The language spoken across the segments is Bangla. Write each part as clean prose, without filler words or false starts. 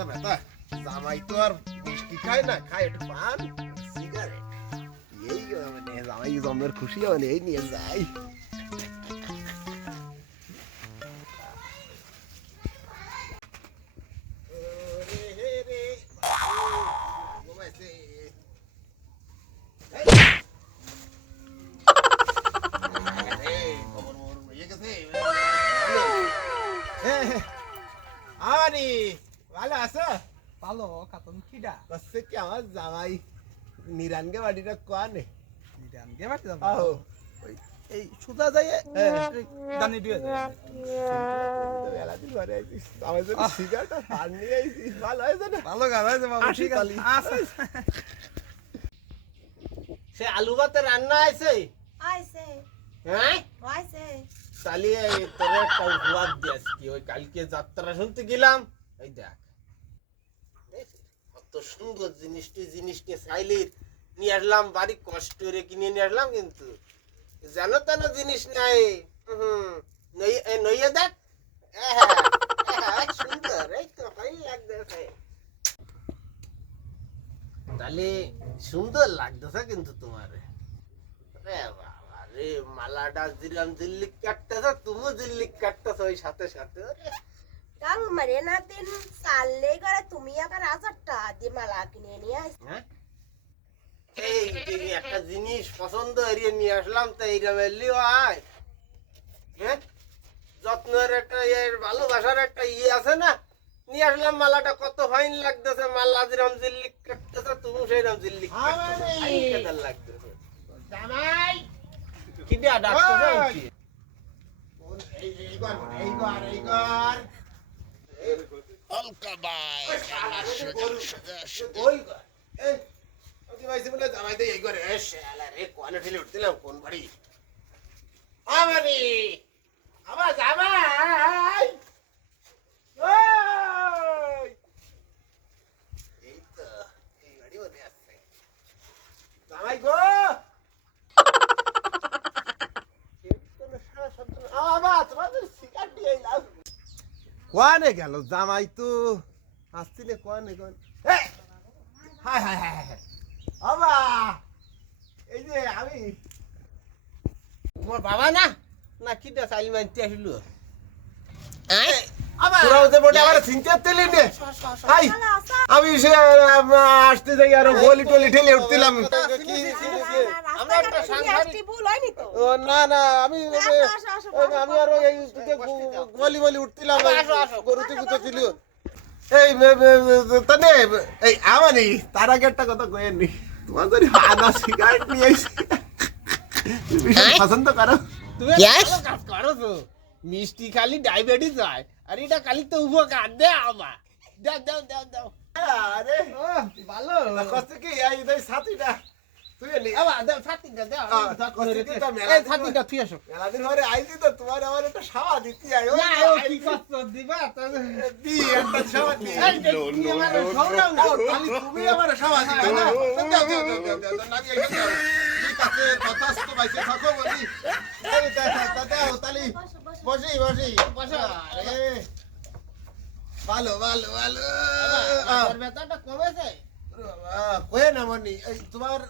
যা ব্যথা জামাই তো আর মিষ্টি খায় না, খায় একটু পান সিগারেট। এই মানে জামাই জন্মের খুশি মানে এই নিয়ে যাই। ভালো আছো? ভালো কাতন কিডা কষ্ট কি আমার জামাই নিরানকে বাড়িটা কোয়ানে নিরান গে বাড়তে যাব আহো এই সুদা যায় দানি দিয়ে যায় এলাদিন ঘরে আইছিস আমার জন্য সিগারেট আর পান নিয়ে আইছিস, ভালো হয়েছে না? ভালো গান হয়েছে বাবু, আসি ঠিক আছে। তাহলে। সে আলু ভাতে রান্না আছে আইছে হ্যাঁ আইছে তাহলে তোর একটা উপহার দিয়েছ কি ওই কালকে যাত্রা শুনতে গেলাম, এই দেখ কত সুন্দর জিনিসটি চাইলে নিয়ে আসলাম, বাড়ি কষ্ট করে কিনে নিয়ে আসলাম, কিন্তু জানো তেন জিনিস নাই। নইয়ে দেখ সুন্দর, এই তো ভাই লাগতেছে, তাহলে সুন্দর লাগতেছে কিন্তু তোমার। আরে মালাটা দিলাম জিল্লিক কাটতেছ, তুমিও জিল্লিক কাটতেছ ওই সাথে সাথে। কাল মারে না দিন চাললে করে তুমি আবার 1000 টাকা দিয়ে মালা কিনে নিয়ে আসছো। হ্যাঁ এই যে একটা জিনিস পছন্দ হয়ে নিয়ে আসলাম, তো এইরকম এলিও আয়। হ্যাঁ যত্নের একটা ভালোবাসার একটা আছে না, নিয়ে আসলাম মালাটা, কত ফাইন লাগতেছে, মালা যেরকম জিল্লিক কাটতেছে তুমি সেইরকম জিল্লিক লাগতেছে। জামাই কিডা ডাক্তার হালকা বাই জামাই তো এই করে কোয়ানে ঠেলে উঠছিলাম কোন বাড়ি আমানি আমার জামাই এই তো এই বাড়ি মনে আসছে জামাই গো কোয়ানে গেল জামাই তো আসছিলে, কোয়ানে কোন হাই হাই হাই হাই আবা এই যে আমি তোমার বাবা না না কিডা চাইল মানতে আসলো আমি সে আসতে যাই আর গলি টলি ঠেলে উঠছিলাম। আমরা একটা সাংসারিক ভুল হয়নি তো? ও না না আমি আমি আরো এই গলি বলি উঠছিলাম, গরুতে গুতো ছিল এই তনে এই আমানি তার আগে একটা কথা কইনি, তোমার যদি আদা সিগারেট নিয়ে আইছি পছন্দ করো তুমি ভালো কাজ করো তো, মিষ্টি খালি ডায়াবেটিস হয় আর এটা খালি তো উপকার দে আমা দাও দাও দাও দাও। আরে ভালো কষ্ট কি এই দই সাথীটা তুই নি আবা দাও ছাতিটা দাও এই ছাতিটা তুই আসো মেলাদিন ধরে আইছি তো তোমার আমার একটা সাওয়া দিতে আই না ও কি কষ্ট দিবা দি একটা সাওয়া দি এই তুমি আমার সৌরভ ও তালি তুমি আমার সাওয়া দিবে না দাও দাও দাও দাও নামি এসে দাও ঠিক আছে তথাস্ত বাইসে থাকো বলি এই দাও তালি বসি বসি বসো আরে ভালো ভালো ভালো আমার ব্যথাটা কমেছে কয়ে না মনি তোমার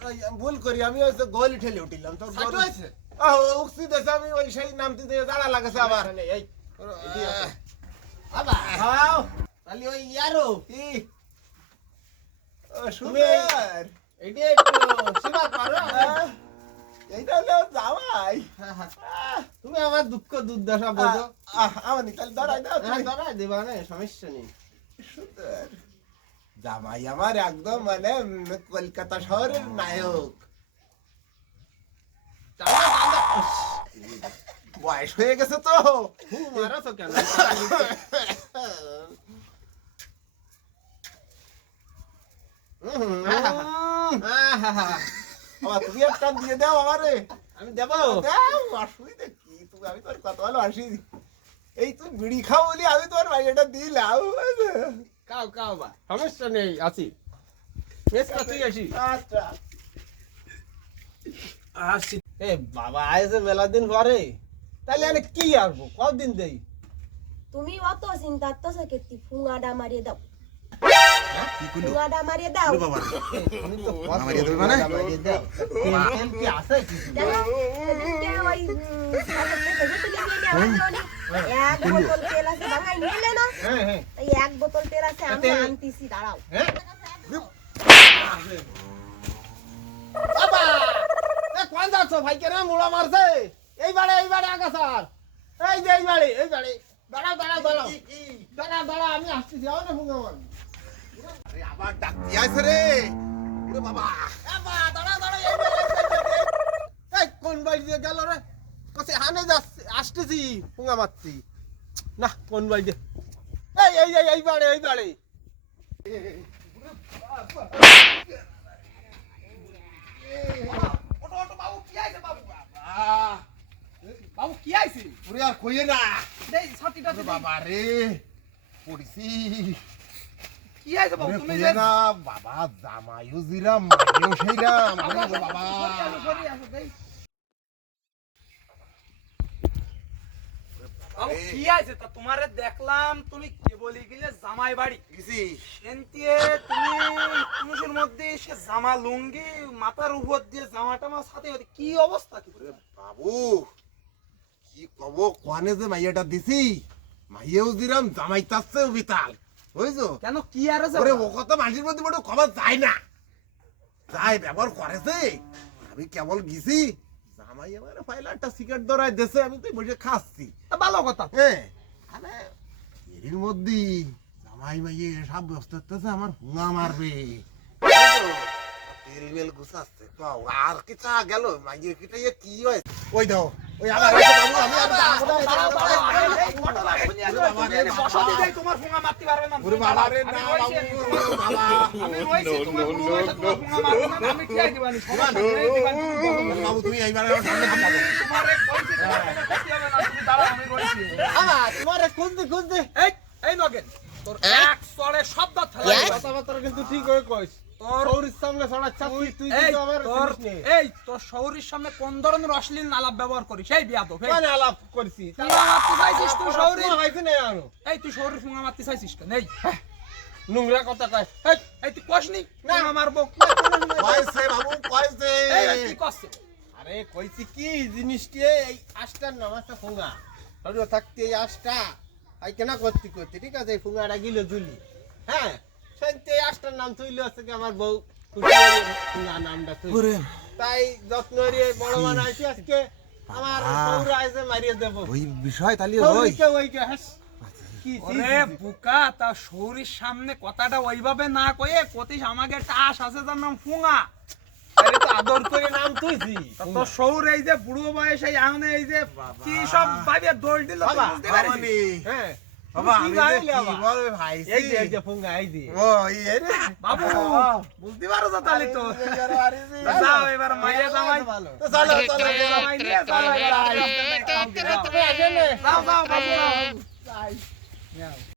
ভুল করি আমি ওই গোলি ঠেলে উঠিলাম তো ছাটো আছে উক্সি দেশে আমি ওই সেই নামতে দিয়ে জানা লাগেছে আবার এই আবা খাও তাহলে ওই ইয়ারো কি সুন্দর এইটা একটু সেবা করো এইটা হলো জামাই তুমি আমার দুঃখ দুর্দশা বোঝো আমার নিকাল দাঁড়াই দাও তুমি দাঁড়ায় দেবা না, সমস্যা নেই। সুন্দর জামাই আমার একদম মানে কলকাতা শহরের নায়ক, বয়স হয়ে গেছে তো মারাছো কেন? আবার তুমি এক টান দিয়ে দাও আমারে, আমি দেবো দাও অসুবিধা কি, তুমি আমি তোর কত ভালো আসি, এই তুই বিড়ি খাও বলি আমি তোর বাইরেটা দিলাম। কাও কাও বা সমস্যা নেই, আছি বেশ তুই আসি আচ্ছা আসি। এ বাবা আইছে মেলা দিন পরে, তাহলে আমি কি আসবো কতদিন দেই? তুমি অত চিন্তা তো কেতি ফুঙ্গাডা মারিয়ে দাও। কি কইলো ফুঙাটা মারিয়ে দাও বাবা আমি তো মারিয়ে দেবে মানে? মারিয়ে দাও তেল কি আছে কি দেখো এদিকে ওই সাথে ভেজে তুলে দিয়ে দেওয়া এক বোতল তেল আছে ভাঙাই নিলে না হ্যাঁ হ্যাঁ এই এক বোতল তেল আছে আমি আনতেছি দাঁড়াও বাবা এ কোন যাচ্ছ ভাই কেন মুড়া মারছে এইবারে আগা স্যার এই বাড়ি দাঁড়াও দাঁড়াও আমি আসছি যাও না ফুঙ্গা মার আরে আবার ডাক কি আছে রে ওরে বাবা বাবা দাঁড়াও এই কোন বাড়ি দিয়ে গেল রে কাছে হানে যাচ্ছে আসতেছি ফুঙ্গা মারছি না কোন বাড়ি দিয়ে এই বাড়ি বাবু কি আইছে ওরে আর কইয়ে না দেই ছাতিটা ওরে বাবা রে পড়ছি কি আইছে বাবু ওরে তুমি কইয়ে না বাবা জামাইও জিরাম মাইও সেইরাম ওরে বাবা সরি আসো দেই বাবু কি আইছে তা তোমারে দেখলাম তুমি কেবলই গেলে জামাই বাড়ি গেছি সেন্তিয়ে তুমি তুমুসের মধ্যে সে জামা লুঙ্গি মাথার উপর দিয়ে জামাটা আমার সাথে কি অবস্থা কি ওরে বাবু কি কব কোয়ানে যে মাইয়াটা দিছি মাইয়েও জিরাম জামাইতাছেও বিতাল বুঝছো কেন কি আর আছে ওরে ও কথা মানুষের মধ্যে বড় খবর যায় না যাই ব্যবহার করেছে আমি কেবল গেছি জামাই আমার ফাইলে একটা সিগারেট ধরায় দেশে আমি তো বসে খাচ্ছি তা ভালো কথা হ্যাঁ আরে এর মধ্যে জামাই মাইয়ে সব ব্যস্ত হতেছে আমার হুঙা মারবে তেল মেল গুছাচ্ছে কও আর কি চা গেল মাইয়ে কিটা কি হয় ওই দাও ওই আমার বাবু আমি বসতি দেই তোমার ফোঙা মারতে পারবে না ওরে বাবা রে না বাবু বাবা আমি রইছি তোমার গুরু হইছে তোমার ফোঙা মারবে না আমি কি আই দিবানি সমান দিবানি বাবু তুমি এইবারে আমার সামনে হাত দাও তোমারে কইছি তোমার কোনো ক্ষতি হবে না তুমি দাঁড়াও আমি রইছি তোমারে খুঁজতে এই নগেন তোর এক সরে শব্দ ফেলা কথাবার্তা কিন্তু ঠিক হয়ে কইস তোর সৌরির সামনে ছড়াচ্ছা তুই এই কিন্তু আমার তোর চিনিস নে। এই তোর শৌরির সামনে কোন ধরনের অশ্লীল আলাপ ব্যবহার করিস এই বিয়াদব এই মানে আলাপ করছি ফোঙা মারতে চাইছিস তুই শৌরির তোমার হয়েছে না আরো এই তুই শৌরির ফোঙা মারতে চাইছিস কেন এই নোংরা কথা কয় এই তুই কসনি ফোঙা মারবো কইছে বাবু কইছে এই কি করছে আরে কইছি কি জিনিসটি এই আষ্টার নাম আছে ফুঙ্গা সরিয়ে থাকতে এই আষ্টা আই কেনা করতে ঠিক আছে এই ফুঙ্গাটা গিল জুলি হ্যাঁ সেনতে এই আষ্টার নাম তুইলে আছে কি আমার বউ ফুঙ্গা নামটা তুই তাই যত্ন নিয়ে বড় বানাইছি আজকে আমার সৌরা এসে মারিয়ে দেব ওই বিষয় তালি সৌরিকে ওইকে হাস কি ওরে বুকা তা শৌরির সামনে কথাটা ওইভাবে না কয়ে কতিস আমাকে টাস আছে তার নাম ফুঙা আরে তো আদর করে নাম তুইছি তা তোর শৌর এই যে বুড়ো বয়সে আহনে এই যে কি সব ভাবে দৌড় দিল তুই বুঝতে পারিস হ্যাঁ বাবা আমি যে গাইলে কি আবার। বলবে ভাই এই যে ফুঙ্গা এই যে ও এই রে বাবু বুঝতে পারো তো তাহলে তো যাও এবার মাইয়া জামাই ভালো তো চলো চলো জামাই নিয়ে চলো এবার যাও যাও বাবু যাও